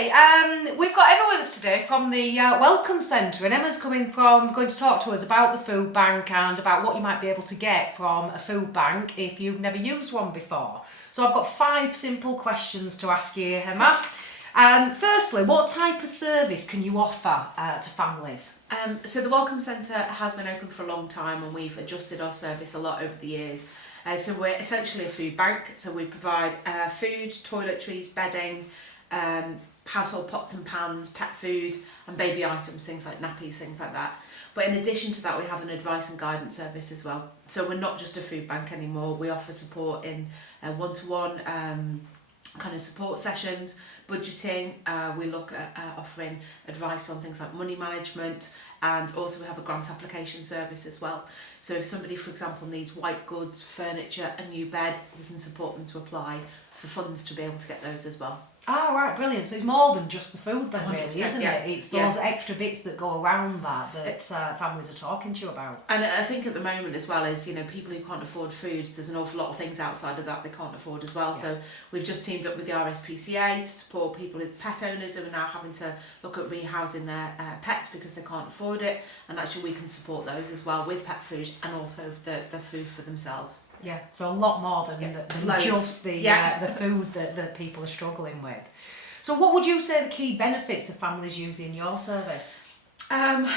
Okay, we've got Emma with us today from the Welcome Centre, and Emma's going to talk to us about the food bank and about what you might be able to get from a food bank if you've never used one before. So I've got 5 simple questions to ask you, Emma. Firstly, what type of service can you offer to families? So the Welcome Centre has been open for a long time, and we've adjusted our service a lot over the years. So we're essentially a food bank, so we provide food, toiletries, bedding, household pots and pans, pet food and baby items, things like nappies, things like that. But in addition to that, we have an advice and guidance service as well. So we're not just a food bank anymore. We offer support in one-to-one kind of support sessions, budgeting. We look at offering advice on things like money management, and also we have a grant application service as well. So if somebody, for example, needs white goods, furniture, a new bed, we can support them to apply for funds to be able to get those as well. Oh, right, brilliant. So it's more than just the food then, really, 100%, isn't yeah. it? It's those extra bits that go around that families are talking to you about. And I think at the moment as well is, people who can't afford food, there's an awful lot of things outside of that they can't afford as well. Yeah. So we've just teamed up with the RSPCA to support people, pet owners who are now having to look at rehousing their pets because they can't afford it. And actually we can support those as well with pet food and also the food for themselves. Yeah, so a lot more than just the food that people are struggling with. So what would you say are the key benefits of families using your service? I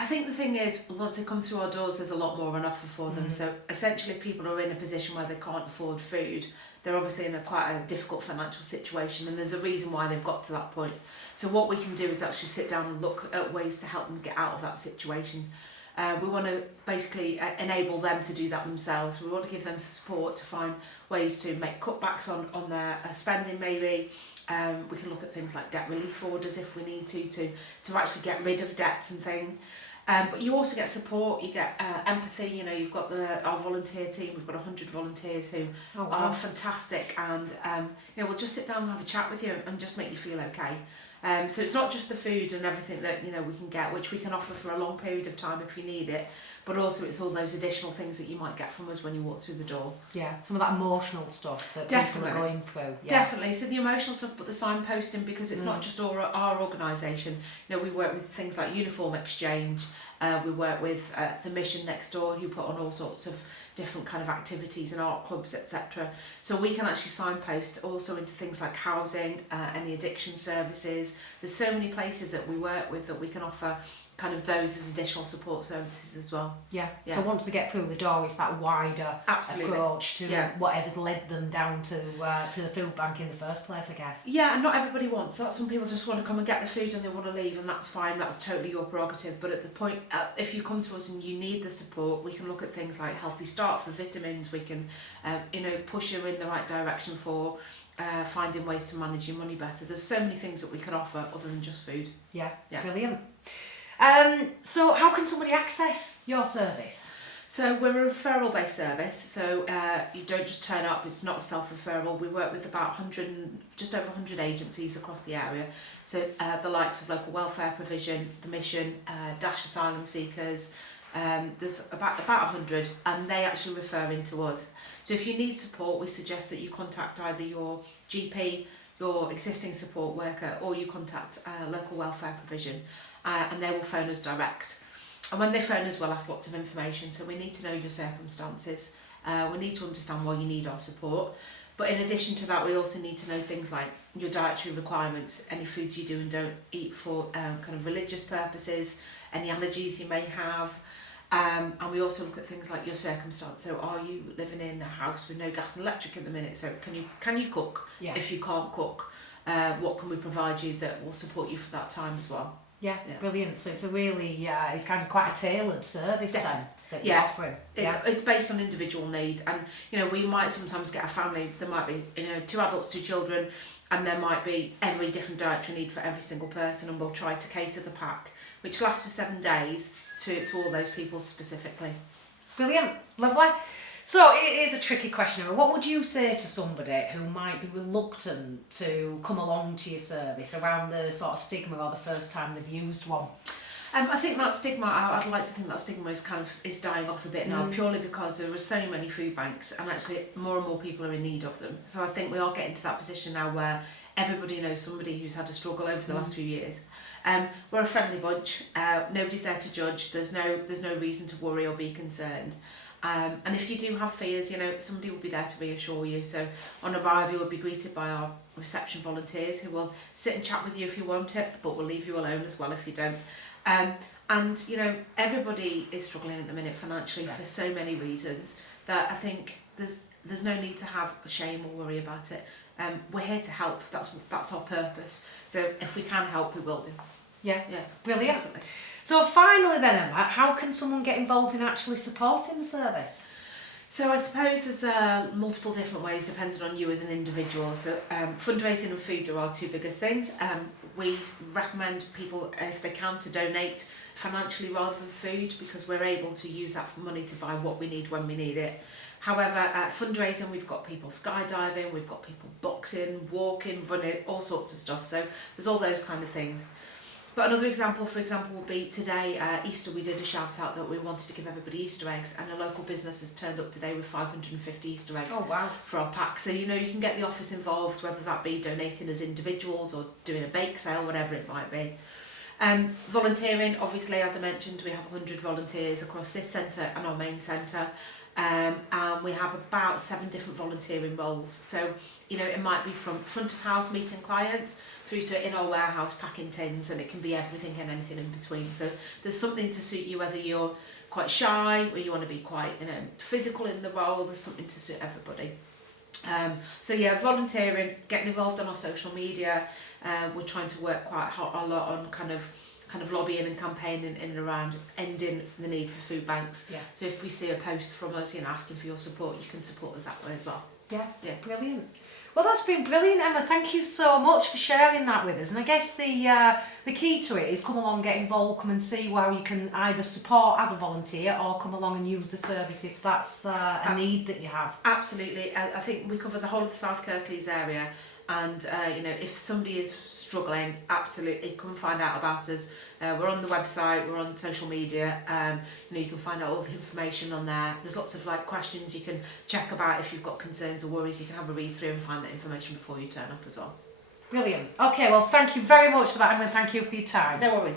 think the thing is, once they come through our doors, there's a lot more on offer for them. So essentially, if people are in a position where they can't afford food, they're obviously in quite a difficult financial situation, and there's a reason why they've got to that point. So what we can do is actually sit down and look at ways to help them get out of that situation. We want to basically enable them to do that themselves. We want to give them support to find ways to make cutbacks on their spending maybe. We can look at things like debt relief orders if we need to actually get rid of debts and things. But you also get support, you get empathy. You've got our volunteer team. We've got 100 volunteers who are fantastic, and we'll just sit down and have a chat with you and just make you feel okay. So it's not just the food and everything that we can get, which we can offer for a long period of time if you need it, but also it's all those additional things that you might get from us when you walk through the door. Yeah, some of that emotional stuff that people are going through. Yeah. Definitely. So the emotional stuff, but the signposting, because it's not just our organisation. We work with things like Uniform Exchange. We work with the Mission next door, who put on all sorts of different kind of activities and art clubs, etc. So we can actually signpost also into things like housing, any addiction services. There's so many places that we work with that we can offer kind of those as additional support services as well. Yeah. So once they get through the door, it's that wider approach to whatever's led them down to the food bank in the first place, I guess. Yeah, and not everybody wants that. Some people just want to come and get the food and they want to leave, and that's fine. That's totally your prerogative. But at the point, if you come to us and you need the support, we can look at things like Healthy Start for vitamins. We can, push you in the right direction for finding ways to manage your money better. There's so many things that we can offer other than just food. Yeah. Brilliant. So how can somebody access your service? So we're a referral-based service, so you don't just turn up, it's not a self-referral. We work with about just over 100 agencies across the area. So the likes of Local Welfare Provision, the Mission, Dash Asylum Seekers, there's about 100, and they actually refer into us. So if you need support, we suggest that you contact either your GP, your existing support worker, or you contact Local Welfare Provision, and they will phone us direct. And when they phone us, we'll ask lots of information. So we need to know your circumstances. We need to understand why you need our support. But in addition to that, we also need to know things like your dietary requirements, any foods you do and don't eat for kind of religious purposes, any allergies you may have. And we also look at things like your circumstance. So are you living in a house with no gas and electric at the minute? So can you cook? Yeah. If you can't cook, what can we provide you that will support you for that time as well? Yeah, brilliant. So it's a really, it's kind of quite a tailored service then that you're offering. It's based on individual needs, and we might sometimes get a family. There might be 2 adults, 2 children, and there might be every different dietary need for every single person, and we'll try to cater the pack, which lasts for 7 days to all those people specifically. Brilliant, lovely. So it is a tricky question. What would you say to somebody who might be reluctant to come along to your service around the sort of stigma or the first time they've used one? I think that stigma, I'd like to think that stigma is dying off a bit now, purely because there are so many food banks and actually more and more people are in need of them. So I think we are getting to that position now where everybody knows somebody who's had a struggle over the last few years. We're a friendly bunch. Nobody's there to judge. There's no reason to worry or be concerned. And if you do have fears, you know, somebody will be there to reassure you. So on arrival, you'll be greeted by our reception volunteers who will sit and chat with you if you want it, but will leave you alone as well if you don't. And, you know, everybody is struggling at the minute financially for so many reasons that I think there's no need to have shame or worry about it. We're here to help. That's our purpose. So if we can help, we will do. Yeah, Yeah, brilliant. definitely. So finally then, Emma, how can someone get involved in actually supporting the service? So I suppose there's multiple different ways depending on you as an individual. So fundraising and food are our two biggest things. We recommend people, if they can, to donate financially rather than food, because we're able to use that money to buy what we need when we need it. However, at fundraising, we've got people skydiving, we've got people boxing, walking, running, all sorts of stuff. So there's all those kind of things. But another example, for example, will be today, Easter, we did a shout out that we wanted to give everybody Easter eggs, and a local business has turned up today with 550 Easter eggs for our pack. So, you know, you can get the office involved, whether that be donating as individuals or doing a bake sale, whatever it might be. Volunteering, obviously, as I mentioned, we have 100 volunteers across this centre and our main centre. And we have about 7 different volunteering roles. So, you know, it might be from front of house meeting clients through to in our warehouse packing tins, and it can be everything and anything in between. So there's something to suit you, whether you're quite shy or you want to be quite, you know, physical in the role. There's something to suit everybody. So yeah, volunteering, getting involved on our social media. We're trying to work quite a lot on kind of lobbying and campaigning in and around ending the need for food banks. Yeah. So if we see a post from us, you know, asking for your support, you can support us that way as well. Yeah, Yeah. brilliant. Well, that's been brilliant, Emma. Thank you so much for sharing that with us. And I guess the key to it is come along, get involved, come and see where you can either support as a volunteer or come along and use the service if that's a need that you have. Absolutely. I think we cover the whole of the South Kirklees area, and you know, if somebody is struggling, absolutely come and find out about us. We're on the website, we're on social media. You know, you can find out all the information on there. There's lots of like questions you can check about if you've got concerns or worries. You can have a read through and find that information before you turn up as well. Brilliant. Okay, well, thank you very much for that, Emma. Thank you for your time. No worries.